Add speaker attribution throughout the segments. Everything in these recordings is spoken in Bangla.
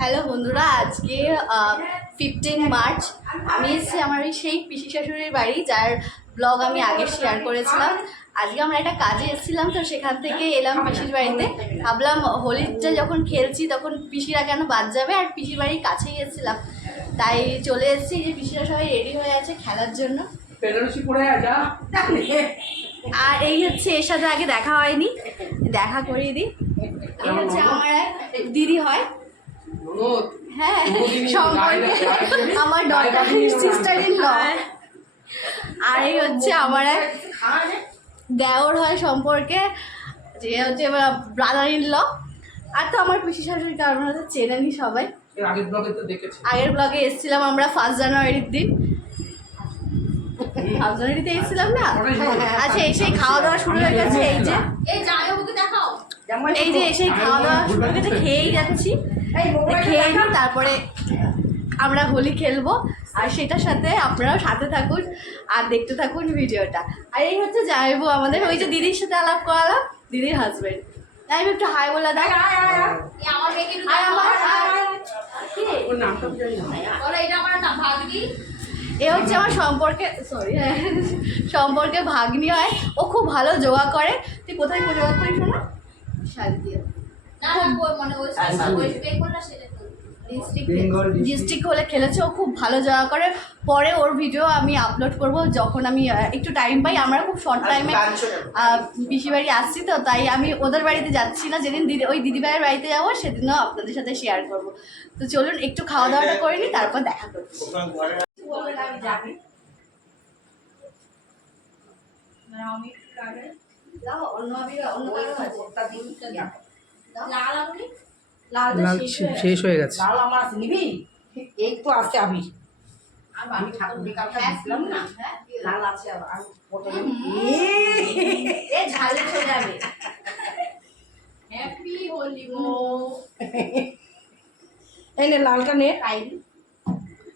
Speaker 1: হ্যালো বন্ধুরা আজকে ফিফটিন মার্চ আমি এসেছি আমার ওই সেই পিসি শাশুড়ির বাড়ি যার ব্লগ আমি আগে শেয়ার করেছিলাম। আজকে আমরা একটা কাজে এসেছিলাম তো সেখান থেকে এলাম পিসির বাড়িতে। ভাবলাম হোলিটা যখন খেলছি তখন পিসিরা কেন বাদ যাবে? আর পিসির বাড়ির কাছেই এসেছিলাম। তাই চলে এসেছি যে পিসিরা সবাই রেডি হয়ে আছে খেলার জন্য। আর এই হচ্ছে এর সাথে আগে দেখা হয়নি। দেখা করিয়ে দিই। এই হচ্ছে আমার দিদি হয়। হ্যাঁ সম্পর্কে আমার ডটার সিস্টার ইন ল আর এই হচ্ছে আমার এক দেওর হয় সম্পর্কে যে হচ্ছে ব্রাদার ইন ল আর তো আমার পিসি শাশুড়ি কারণ হচ্ছে চেনেনি সবাই।
Speaker 2: আগের ব্লগে তো দেখেছি।
Speaker 1: আগের ব্লগে এসেছিলাম আমরা ফার্স্ট জানুয়ারির দিন। ফার্স্ট জানুয়ারিতে এসেছিলাম না? আচ্ছা এসে খাওয়া দাওয়া শুরু হয়ে গেছে এই যে এই যে এসে খাওয়া দাওয়া শুরু হয়ে গেছে খেয়েই যাচ্ছি। খেয়ে নিই তারপরে আমরা হোলি খেলব। আর সেটার সাথে আপনারাও সাথে থাকুন আর দেখতে থাকুন ভিডিওটা। আর এই হচ্ছে যাইবো আমাদের। ওই যে দিদির সাথে আলাপ করালাম দিদির হাজবেন্ড যাইবো একটু হাই বলে দেখ আর আমার আর- কে?
Speaker 2: ওর নামটা তো জানি না
Speaker 1: এ হচ্ছে আমার সম্পর্কে সরি সম্পর্কে ভাগ্নি হয়। ও খুব ভালো যোগা করে। তুই কোথায় যোগা করিস না ডিস্ট্রিক্ট হলে খেলেছে ও খুব ভালো যোগা করে। পরে ওর ভিডিও আমি আপলোড করব যখন আমি একটু টাইম পাই। আমরা খুব শর্ট টাইমে পিসি বাড়ি আসছি তো তাই আমি ওদের বাড়িতে যাচ্ছি না। যেদিন দিদি ওই দিদিভাইয়ের বাড়িতে যাব সেদিনও আপনাদের সাথে শেয়ার করব। তো চলুন একটু খাওয়া দাওয়াটা করে নিই তারপর দেখা করছি অন্য অন্য
Speaker 2: লাল
Speaker 1: শেষ হয়ে
Speaker 2: শেষ হয়ে গেছে।
Speaker 3: লাল আমার আছে নিবি? এই তো আছে আমি আমি ঠাকুর কালকে দিছিলাম না।
Speaker 1: হ্যাঁ?
Speaker 3: লাল আছে আর কত
Speaker 1: এ ঝালে চলে যাবে। হ্যাপি হোলি গো
Speaker 3: এই নে লালটা নে।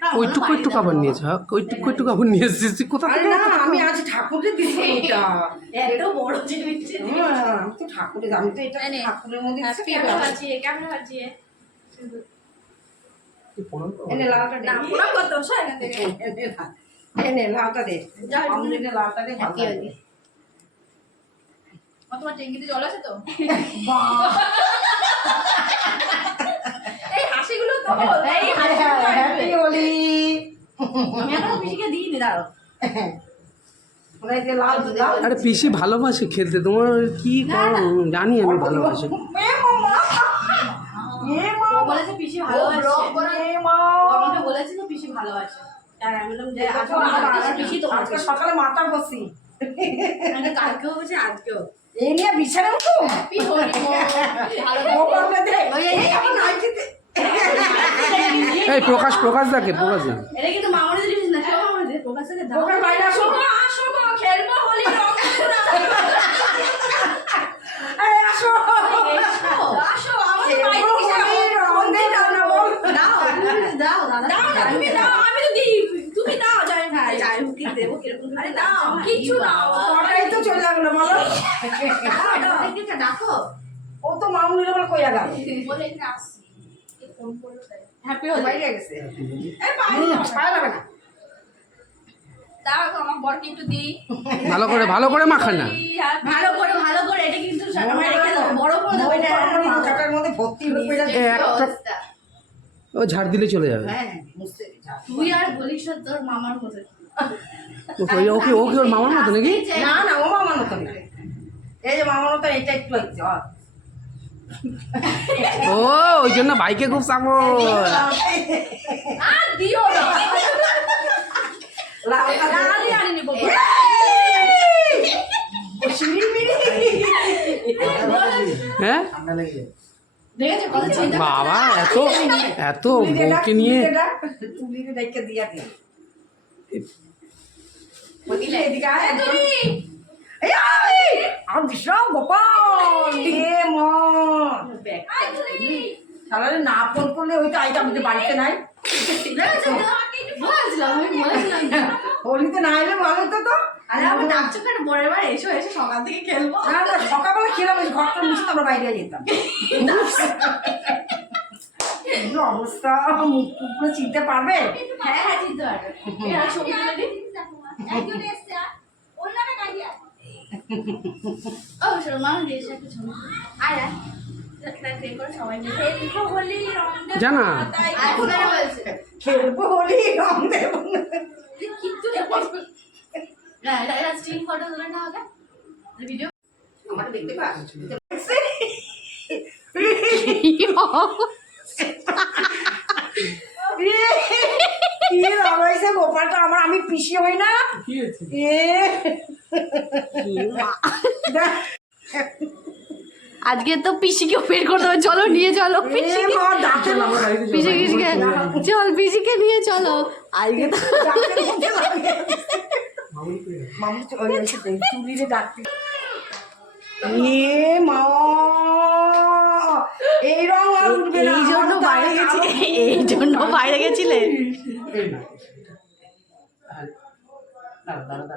Speaker 2: ওইটুকু একটু খাবার নিয়েছে হ্যাঁ? ওইটুকু একটু খাবার নিয়ে এসেছিস কোথা
Speaker 3: আরে
Speaker 2: থেকে
Speaker 3: না আমি আজ ঠাকুরের দিছি এটা।
Speaker 1: এত বড় জিনিস।
Speaker 3: হ্যাঁ, আমি তো ঠাকুরের আমি তো এটা ঠাকুরের মধ্যে দিছি কেন?
Speaker 1: বাজিয়ে কেমন বাজিয়ে?
Speaker 3: এই নে
Speaker 1: না পুরো কত সয় না থেকে।
Speaker 3: এই নে লাল- এই নে লালটা দে।
Speaker 1: যা,
Speaker 3: আমি নে দে ভালো
Speaker 1: হ্যাপি
Speaker 4: তোমার ট্যাঙ্কিতে জল আছে তো? এই হাসিগুলো তো
Speaker 1: এই হাসি
Speaker 3: হ্যাঁ,
Speaker 1: আমি এখন পিসিকে দিইনি দাঁড়ো
Speaker 3: মানে
Speaker 2: আরে পিসি ভালোবাসে খেলতে তোমার কি জানি আমি ভালোবাসি
Speaker 1: বলেছে পিসি ভালোবাসে বলেছে তো পিসি
Speaker 3: সকালে মাথা বসি
Speaker 1: কালকেও আজকেও
Speaker 3: নিয়ে তো
Speaker 1: এই
Speaker 2: প্রকাশ প্রকাশ দাকে প্রকাশ দা
Speaker 1: এটা কিন্তু মামনি জিনিস না মামনি
Speaker 3: ওখানে বাইরে আসো।
Speaker 4: আসো গো খেলব হোলি রং
Speaker 3: এই আসো।
Speaker 4: আসো। আমাদের
Speaker 3: খেলব
Speaker 4: বাড়িতে কিসে
Speaker 3: হোলি, রং দিয়ে দাও
Speaker 1: দাও দাও
Speaker 4: না তুমি দাও। আমি তো দিই। তুমি দাও যাই ভাই
Speaker 1: যাই হোক কি দেবো কীরকম
Speaker 4: আরে দাও কিচ্ছু নাও
Speaker 3: কটাই তো চলে লাগল বলো।
Speaker 1: ডাকো।
Speaker 3: ও তো মামুনির বলে কইয়া গেল
Speaker 4: বলে আসছি। ফোন করল
Speaker 1: হ্যাপি
Speaker 3: ও বাইরে গেছে।
Speaker 4: এই পানি
Speaker 3: হুম, লাগবে না।
Speaker 4: দাও আমার বরকে একটু দিই।
Speaker 2: ভালো করে ভালো করে মাখা না।
Speaker 1: ভালো করে ভালো করে এটা কিন্তু আমার রেখে দাও বড় করে দেবো এটা
Speaker 3: আমার মধ্যে ভর্তি হয়ে যাচ্ছে
Speaker 2: একটা ও ঝাড় দিলে চলে যাবে।
Speaker 3: হ্যাঁ।
Speaker 1: তুই আর বলিস তোর মামার মতো।
Speaker 2: ওকে ওকে ওকে ওর মামার মতো নাকি?
Speaker 3: না না ও মামার মতন না। এই যে মামার মতন এটা একটু
Speaker 2: ও ওই জন্য বাইকে খুব চাপো
Speaker 4: দিও না
Speaker 3: লালটা দে।
Speaker 4: লালই আনি নিবো
Speaker 3: ও সিঁড়ি মিড়ি।
Speaker 2: হ্যাঁ? বাবা এত এত বউকে নিয়ে।
Speaker 3: না ফোন করলে ওই তো আইটা আমাদের বাড়িতে নাই।
Speaker 1: বলেছিলাম আমি বলেছিলাম
Speaker 3: হোলিতে না এলে ভালো হতো তো।
Speaker 1: আরে আমি ডাকছো কেন পরের বার এসো এসে সকাল থেকে খেলব।
Speaker 3: না না সকালবেলা খেলাম ওই ঘরটা মিশতে আমরা বাইরে যেতাম। অবস্থা মুখ টুকরো চিনতে পারবে?
Speaker 1: হ্যাঁ হ্যাঁ চিনতে পারবে।
Speaker 4: একজন এসছে আর ওর নামে গাড়ি আছে
Speaker 1: ও শোনো মামা দিয়েছে একটা ছবি আয়।
Speaker 2: জানা।
Speaker 3: খেলব হলি রং দেবো গোপালটা? আমার আমি পিসি হই না? এ।
Speaker 1: আজকে তো পিসিকে বের করতে হবে। চলো নিয়ে চলো। পিসিকে। পিসি পিসিকে চল। পিসিকে নিয়ে চলো। আজকে
Speaker 3: এই
Speaker 1: জন্য বাইরে গেছি এই জন্য বাইরে গেছিলে?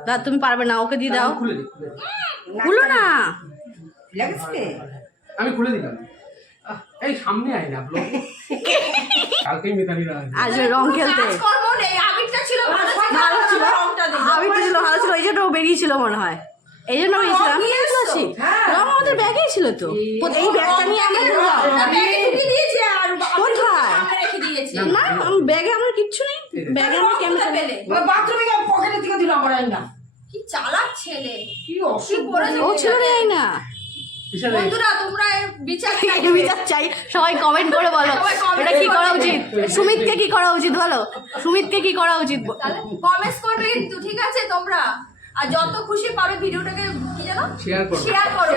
Speaker 2: না।
Speaker 1: তুমি পারবে না ওকে দিয়ে দাও।
Speaker 2: খুলো
Speaker 1: না।
Speaker 3: লাগছে?
Speaker 2: আমি খুলে দিলাম। এই সামনে আয় না ব্লগ কালকেই মিতালি না
Speaker 1: আজ রং খেলতে।
Speaker 4: আবিরটা ছিল ভালো ছিল
Speaker 1: ভালো ছিল ভালো ছিল ওই জন্য ও বেরিয়েছিল মনে হয়। এই জন্য বেরিয়েছিল আমি আসি।
Speaker 3: হ্যাঁ।
Speaker 1: রং আমাদের ব্যাগেই ছিল তো। এই ব্যাগটা নিয়ে আমরা
Speaker 4: ব্যাগে ঢুকিয়ে দিয়েছে আর
Speaker 1: কোথায়?
Speaker 4: সামনে রেখে দিয়েছে।
Speaker 1: না ব্যাগে আমার কিচ্ছু নেই। ব্যাগে আমার কেমন
Speaker 4: পেলে।
Speaker 3: বাথরুমে পকেটে থেকে দিল আমার আইনা
Speaker 4: কি চালাক ছেলে।
Speaker 3: কি অসুখ
Speaker 1: ও ছিল না
Speaker 4: বন্ধুরা তোমরা এর বিচার চাই
Speaker 1: বিচার চাই? সবাই কমেন্ট করে বলো। এটা কি
Speaker 4: করা
Speaker 1: উচিত? সুমিতকে কি করা উচিত বলো? সুমিতকে কি করা উচিত
Speaker 4: কমেন্টস করবে কিন্তু ঠিক আছে তোমরা। আর যত খুশি পারো ভিডিওটাকে কি জানো
Speaker 2: শেয়ার করো।
Speaker 4: শেয়ার করো।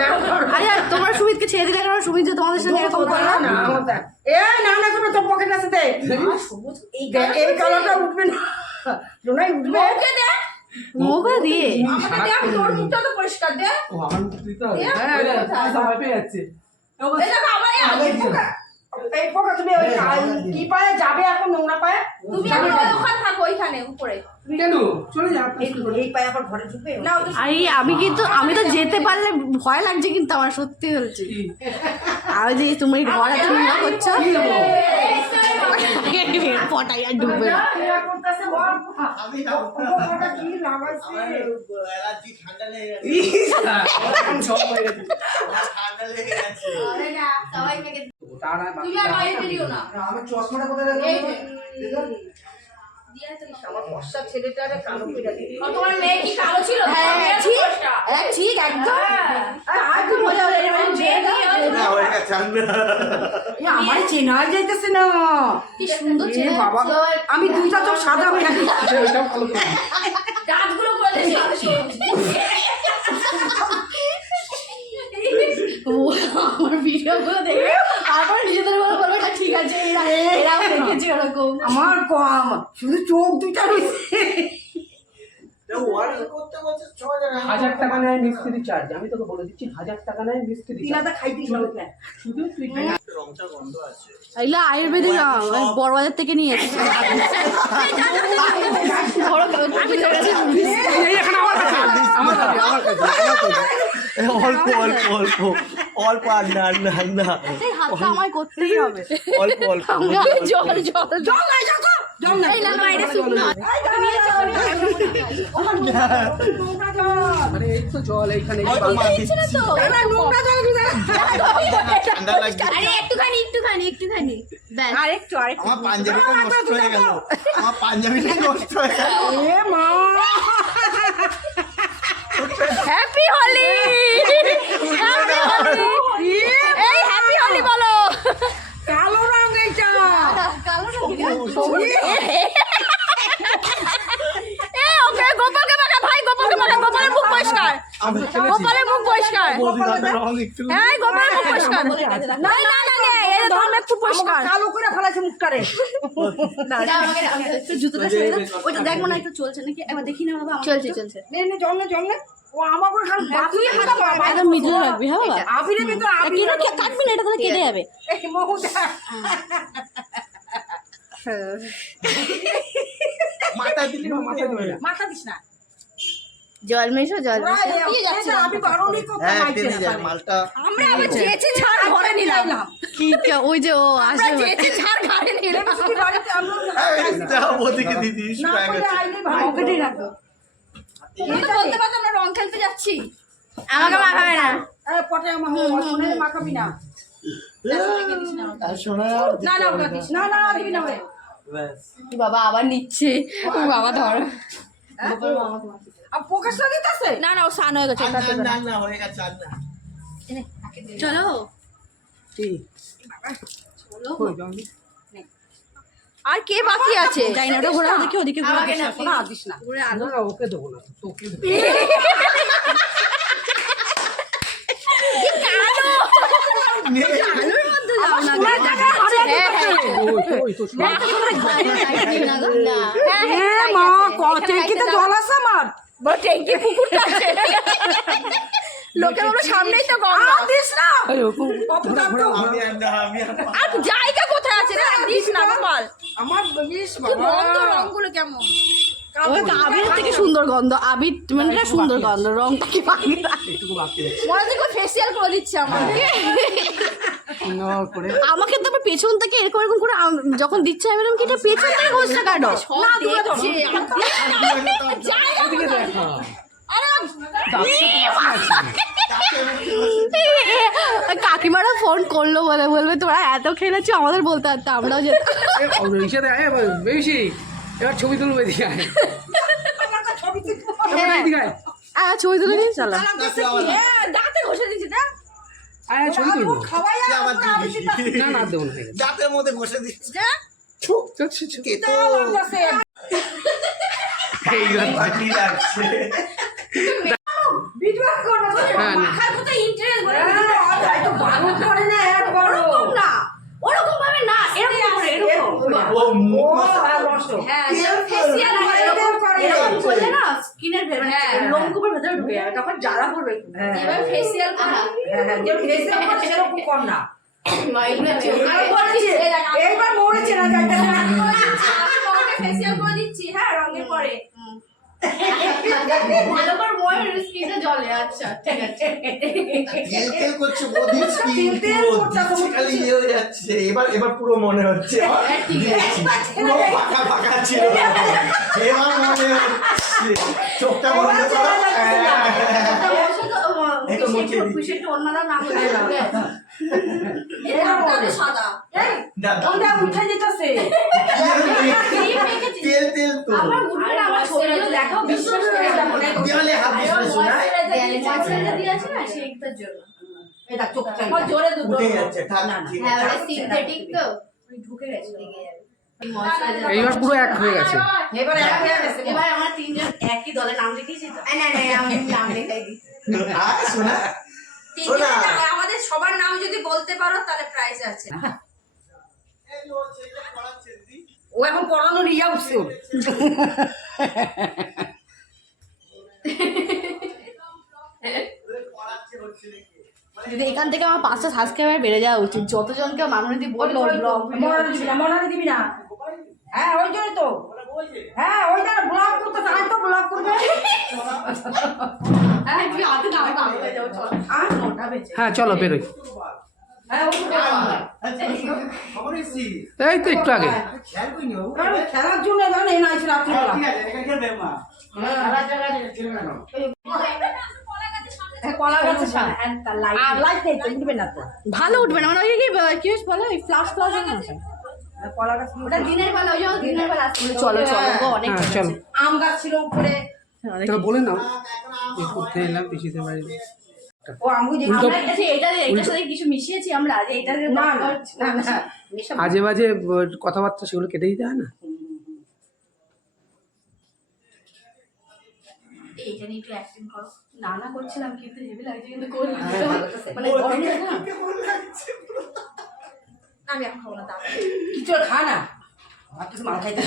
Speaker 1: আরে আর তোমরা সুমিতকে ছেড়ে দিলে কারণ সুমিত যে তোমাদের সঙ্গে এরকম করল?
Speaker 3: না এ না না করে তোর পকেটে আছে দে
Speaker 4: এই
Speaker 3: কালারটা উঠবে না। লোনাই উঠবে।
Speaker 4: ওকে দে
Speaker 1: মুখে দিয়ে
Speaker 4: আমাকে দে আমি তোর মুখটা তো পরিষ্কার দে
Speaker 2: ও আমার মুখ দিতে হবে
Speaker 4: হ্যাঁ, কোথায়?
Speaker 2: ভয় পেয়ে যাচ্ছে
Speaker 4: এই আমার এই
Speaker 3: এই এই পোকা তুমি ওই কি পায়ে যাবে এখন নোংরা পায়ে
Speaker 4: তুমি
Speaker 3: যাবে
Speaker 4: এখন ওখানে থাকো ওইখানে উপরে
Speaker 2: কেন চলে যা
Speaker 3: এই এই পায়ে আবার ঘরে ঢুকবে
Speaker 4: না ও তো
Speaker 1: আরে আমি কিন্তু আমি তো যেতে পারলে ভয় লাগছে কিন্তু আমার সত্যি বলছি
Speaker 2: কি?
Speaker 1: আর যে তুমি ঘর এত নোংরা করছ? পটাই আর না
Speaker 4: না।
Speaker 5: আমার চশমাটা কোথায়
Speaker 3: আমার বর্ষা ছেলেটারে কালো করে দিই
Speaker 4: তোমার মেয়ে কি কালো ছিল?
Speaker 1: হ্যাঁ ঠিক হ্যাঁ ঠিক একদম। আর কি মজা হলো এর মেয়ে
Speaker 5: না হয়ে
Speaker 3: আমার চেনা যাইতেছে না।
Speaker 1: কি সুন্দর ছেলে।
Speaker 3: বাবা আমি দুইটা চোখ সাদা হয়ে গেছি।
Speaker 2: ওইটা ভালো করে
Speaker 4: দাঁতগুলো করে দে
Speaker 1: আমার ভিডিও গুলো দেখে তারপর নিজেদের বলে বলবে "এটা ঠিক আছে এরা এরাও দেখেছে ওরকম
Speaker 3: আমার কম শুধু চোখ দুইটা রয়েছে।
Speaker 2: হাজার টাকা। নেয় মিস্ত্রি চার্জ আমি তোকে বলে দিচ্ছি হাজার টাকা নেয় মিস্ত্রি। শুধু তুই
Speaker 1: এগুলো আয়ুর্বেদিক রং আমি বড়বাজার থেকে নিয়ে এসেছি। বড়
Speaker 2: এই এখানে আমার কাছে। আমার কাছে আমার কাছে। আমার কাছে
Speaker 5: অল্প অল্প অল্প। অল্প আর না না না।
Speaker 1: এই হাতটা আমায় করতেই হবে।
Speaker 5: অল্প অল্প।
Speaker 1: জল জল জল।
Speaker 3: নাই জল নাই।
Speaker 1: না না এটা শুকনো।
Speaker 3: নোংরা
Speaker 2: মানে এই তো জল এইখানে এই
Speaker 5: অল্প
Speaker 2: বালতি-
Speaker 5: মা দিচ্ছি।
Speaker 1: তো।
Speaker 3: এবার নোংরা জল
Speaker 5: ঠান্ডা লাগছে।
Speaker 1: আরে একটুখানি একটুখানি একটুখানি।
Speaker 3: আরেকটু, আরেকটু।
Speaker 5: আমার পাঞ্জাবিটা নষ্ট হয়ে গেল। আমার পাঞ্জাবিটা নষ্ট হয়ে গেল।
Speaker 3: এ মা।
Speaker 1: হ্যাপি হোলি হ্যাপি হোলি এই হ্যাপি হোলি বলো
Speaker 3: কালো রং এইটা।
Speaker 1: কালো এ ওকে গোপালকে মাখা ভাই গোপালকে মাখা গোপালের মুখ পরিষ্কার। মুখ হ্যাঁ গোপালের মুখ পরিষ্কার। না না না না তো আমি একটু পরিষ্কার।
Speaker 3: কালো করে ফেলাছে মুখটারে।
Speaker 1: জুতোটা ছেড়ে দাও। ওইটা দেখ মনে একটু চলছে নাকি? একবার দেখি না বাবা। চলছে চলছে।
Speaker 3: নে, নে, জল নে, জল নে। ও আমাকে খালি বাতুই হাত
Speaker 1: একদম মিডিলে রাখবি হ্যাঁ বাবা।
Speaker 3: আবির।
Speaker 1: কাটবি না এটা তাহলে কেটে যাবে।
Speaker 3: এই মহুটা।
Speaker 5: মাথায় দিলে
Speaker 2: মাথায় দেবে না।
Speaker 3: মাথা দিস না।
Speaker 1: জল মেশো জল
Speaker 5: হ্যাঁ
Speaker 1: ওই যে ও আসবে
Speaker 4: রং খেলতে যাচ্ছি।
Speaker 1: আমাকে মাখাবে না।
Speaker 3: পটে মাখাবি না। না না না না না, না ওরে।
Speaker 5: ব্যাস
Speaker 1: বাবা আবার নিচ্ছে। বাবা ধর।
Speaker 3: আর না
Speaker 1: না না ও সান হয়ে গেছে
Speaker 5: হয়ে
Speaker 1: চলো।
Speaker 4: আর কে বাকি আছে?
Speaker 1: যাই না ওটা ঘোরা ওদিকে ওদিকে ঘোরা
Speaker 3: না
Speaker 2: ওকে দেবো না তোকে দেবো
Speaker 1: আলুর মধ্যে যাও না গো। হ্যাঁ, হ্যাঁ।
Speaker 2: ওই তো, ওই তো শোনো।
Speaker 3: এ মা কত জল আছে আমার?
Speaker 4: ট্যাঙ্কি পুকুরটা আছে। লোকে বলো সামনেই তো গঙ্গা।
Speaker 3: দিস না।
Speaker 2: এই, ও, ও,
Speaker 3: কত দাম তো।
Speaker 5: আমি আর না আমি আর না।
Speaker 4: আর জায়গা কোথায় আছে রে? দিস না গোপাল।
Speaker 3: আমার ইস
Speaker 4: কি
Speaker 3: বাবা।
Speaker 4: গন্ধ রংগুলো কেমন?
Speaker 1: আবির থেকে সুন্দর গন্ধ। আবির মানে সুন্দর গন্ধ রংটা কি
Speaker 4: মনে হচ্ছে ফেসিয়াল করে দিচ্ছে আমার
Speaker 2: সুন্দর করে।
Speaker 1: আমাকে তো পেছন থেকে এরকম এরকম করে যখন দিচ্ছে আমি বললাম কি এটা পেছন থেকে ঘষটা কাটো
Speaker 4: না দূরে
Speaker 1: কাকিমারা ফোন করল বলে বলবে তোরা এত খেলেছো আমাদের বলতে পারতো আমরাও যে
Speaker 2: এবার ছবি তুলবো এদিকে।
Speaker 1: আহ, ছবি তুলে নিয়ে চলো
Speaker 4: হ্যাঁ, দাঁতে ঘষে দিচ্ছে দেখ
Speaker 2: আয়, ছবি তুলবো।
Speaker 3: খাওয়াই আর
Speaker 2: না না দেবো না
Speaker 5: দাঁতের মধ্যে বসে দিচ্ছে
Speaker 4: ওরকম ভাবে না এরকম করে এরকম।
Speaker 3: আর
Speaker 4: হ্যাঁ ফেসিয়াল এরকম
Speaker 1: করলে না স্কিনের ভেতরে। লোমকূপের ভেতরে ঢুকে যাবে তখন জ্বালা পড়বে
Speaker 4: ফেসিয়াল করা।
Speaker 3: ফেসিয়াল করে। সেরকম কর না।
Speaker 1: মাইগ্রেন
Speaker 3: আর বলেছে এইবার মরেছে না
Speaker 4: ফেসিয়াল করে দিচ্ছি হ্যাঁ রঙের পরে।
Speaker 1: ভালো করে ময়ের স্কিনে জলে আচ্ছা ঠিক আছে।
Speaker 5: তেল তেল করছে বদির স্কিন পুরো
Speaker 3: করছে, তো
Speaker 5: দিচ্ছে। খালি ইয়ে হয়ে যাচ্ছে এবার এবার পুরো মনে হচ্ছে।
Speaker 1: হ্যাঁ, ঠিক আছে।
Speaker 5: পুরো ফাঁকা ফাঁকা ছিল। এবার মনে হচ্ছে চোখটা বন্ধ করো। একটু মুছে দিচ্ছি।
Speaker 4: এরকম সাদা।
Speaker 5: দাদা।
Speaker 3: ওটা উঠে যেতেছে
Speaker 5: তেল তেল তো
Speaker 1: আমার উঠবে না আমার ছবিগুলো দেখাও বিশ্বাস করে দেখো না
Speaker 5: দেওয়ালে হাত দিচ্ছে শোনা
Speaker 1: ময়শ্চারাইজার দিয়ে আছে না সেইটার জন্য।
Speaker 3: এটা চোখ চাই।
Speaker 4: জোরে দুটো।
Speaker 5: উঠে যাচ্ছে
Speaker 1: হ্যাঁ ওটা সিনথেটিক তো। ঢুকে গেছে।
Speaker 2: এইবার পুরো এক হয়ে গেছে।
Speaker 3: এবার এক হয়ে গেছে।
Speaker 1: এবার আমরা তিনজন একই দলে নাম লিখেছি তো। না না আমি নাম লিখাই দিচ্ছি
Speaker 5: আর শোনা।
Speaker 4: তিনজনে আমাদের সবার নাম যদি বলতে পারো তাহলে প্রাইজ আছে।
Speaker 3: ও এখন পড়ানো নিয়ে উঠছে।
Speaker 1: যদি এখান থেকে আমার পাঁচটা সাবস্ক্রাইবার বেড়ে যাওয়া উচিত যতজনকে যদি বলল ব্লগ
Speaker 3: দিবি না হ্যাঁ ওই জন্য তো। হ্যাঁ ওই জন্য ব্লগ করতে চাই তো ব্লগ করবে।
Speaker 1: হ্যাঁ হয়ে যাও চল।
Speaker 2: হ্যাঁ বেরোই।
Speaker 3: হ্যাঁ
Speaker 5: এসছি
Speaker 2: এই তো একটু আগে।
Speaker 3: খেলার জন্য রাত্রিবেলা। কলা গাছের সামনে আর লাইট নেই তো উঠবে না তো।
Speaker 1: ভালো উঠবে না মানে ওই কি কি বলে ওই ফ্লাশ ফ্লাশ চলো চলো অনেক
Speaker 2: হ্যাঁ চলো।
Speaker 3: আম গাছ ছিল উপরে।
Speaker 2: বলে নাও। করতে এলাম পিসিতে বাড়ি।
Speaker 3: ও আমি যে
Speaker 2: উল্টো-
Speaker 1: আমরা এটা এটা এটার সাথে কিছু মিশিয়েছি আমরা যে এটা
Speaker 3: না না। না না মেশা-
Speaker 2: আজে বাজে কথাবার্তা সেগুলো কেটে দিতে হয় না?
Speaker 1: এইটা নিয়ে একটু অ্যাক্টিং করো। না না করছিলাম কিন্তু হেভি লাগছে কিন্তু করি
Speaker 3: হ্যাঁ, ভালো তো সে।
Speaker 1: মানে গরম না?
Speaker 4: আমি এখন খাব না
Speaker 3: কিছু খা না। আর কিছু মাল খাইতে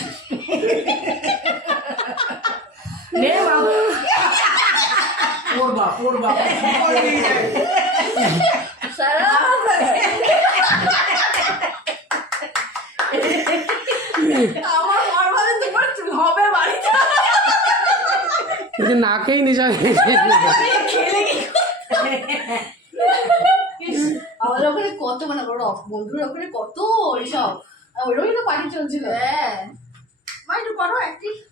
Speaker 3: নে বাবু।
Speaker 5: পড়বা পড়বা
Speaker 1: আমার নর্মালি তোমার হবে বাড়িতে
Speaker 2: এই যে না খেয়েই নেশা হয়ে
Speaker 1: আমাদের ওখানে কত মানে ওখানে কত ওইসব ওইরকমই তো পার্টি চলছিল।
Speaker 4: হ্যাঁ।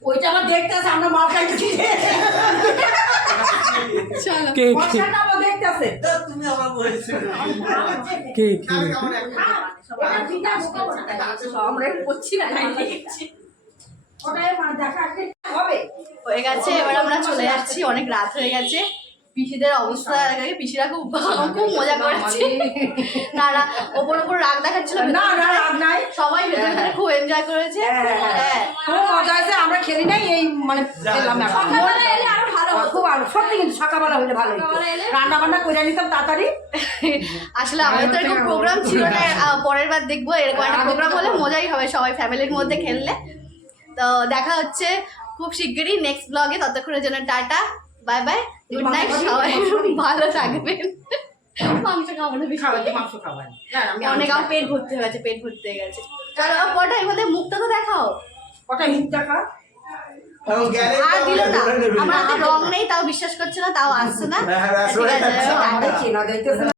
Speaker 3: ওইটা আমার দেখতে আছে আমরা মাল খাইছি
Speaker 1: চলো।
Speaker 2: কে কে?
Speaker 3: আমার দেখতে আছে।
Speaker 5: তুমি আমার বলছো।
Speaker 2: কে কে?
Speaker 4: আমরা করছি না।
Speaker 3: ওটাই মা দেখা হবে
Speaker 1: হয়ে গেছে এবার আমরা চলে যাচ্ছি অনেক রাত হয়ে গেছে। পিসিদের অবস্থা দেখে পিসিরা খুব খুব মজা করেছে। না না ওপর ওপর রাগ দেখাচ্ছিল
Speaker 3: না না রাগ নাই।
Speaker 1: সবাই ভেতরে ভেতরে খুব এনজয় করেছে।
Speaker 3: হ্যাঁ, হ্যাঁ।
Speaker 1: হ্যাঁ।
Speaker 3: খুব মজা হয়েছে আমরা খেলি নাই এই মানে খেলাম এখন খুব ভালো সত্যি কিন্তু সকালবেলা হইলে ভালো? রান্না বান্না করে নিতাম তাড়াতাড়ি।
Speaker 1: আসলে আমাদের তো এরকম প্রোগ্রাম ছিল না পরের বার দেখব এরকম একটা প্রোগ্রাম হলে মজাই হবে সবাই ফ্যামিলির মধ্যে খেললে। তো দেখা হচ্ছে খুব শিগগিরই নেক্সট ব্লগে ততক্ষণের জন্য tata bye bye good night সবাই। ভালো থাকবেন। মাংস খাব না বেশি।
Speaker 3: মাংস খাওয়াই
Speaker 1: অনেক আমার পেট ভর্তি হয়ে গেছে পেট ভর্তি হয়ে গেছে। চলো কটা এর মধ্যে মুখটা তো দেখাও।
Speaker 3: টাকা
Speaker 5: এখন গেলে
Speaker 1: আর দিল না। আমার হাতে রং নেই তাও বিশ্বাস করছে না তাও আসছে না।
Speaker 5: হ্যাঁ, হ্যাঁ,
Speaker 3: না।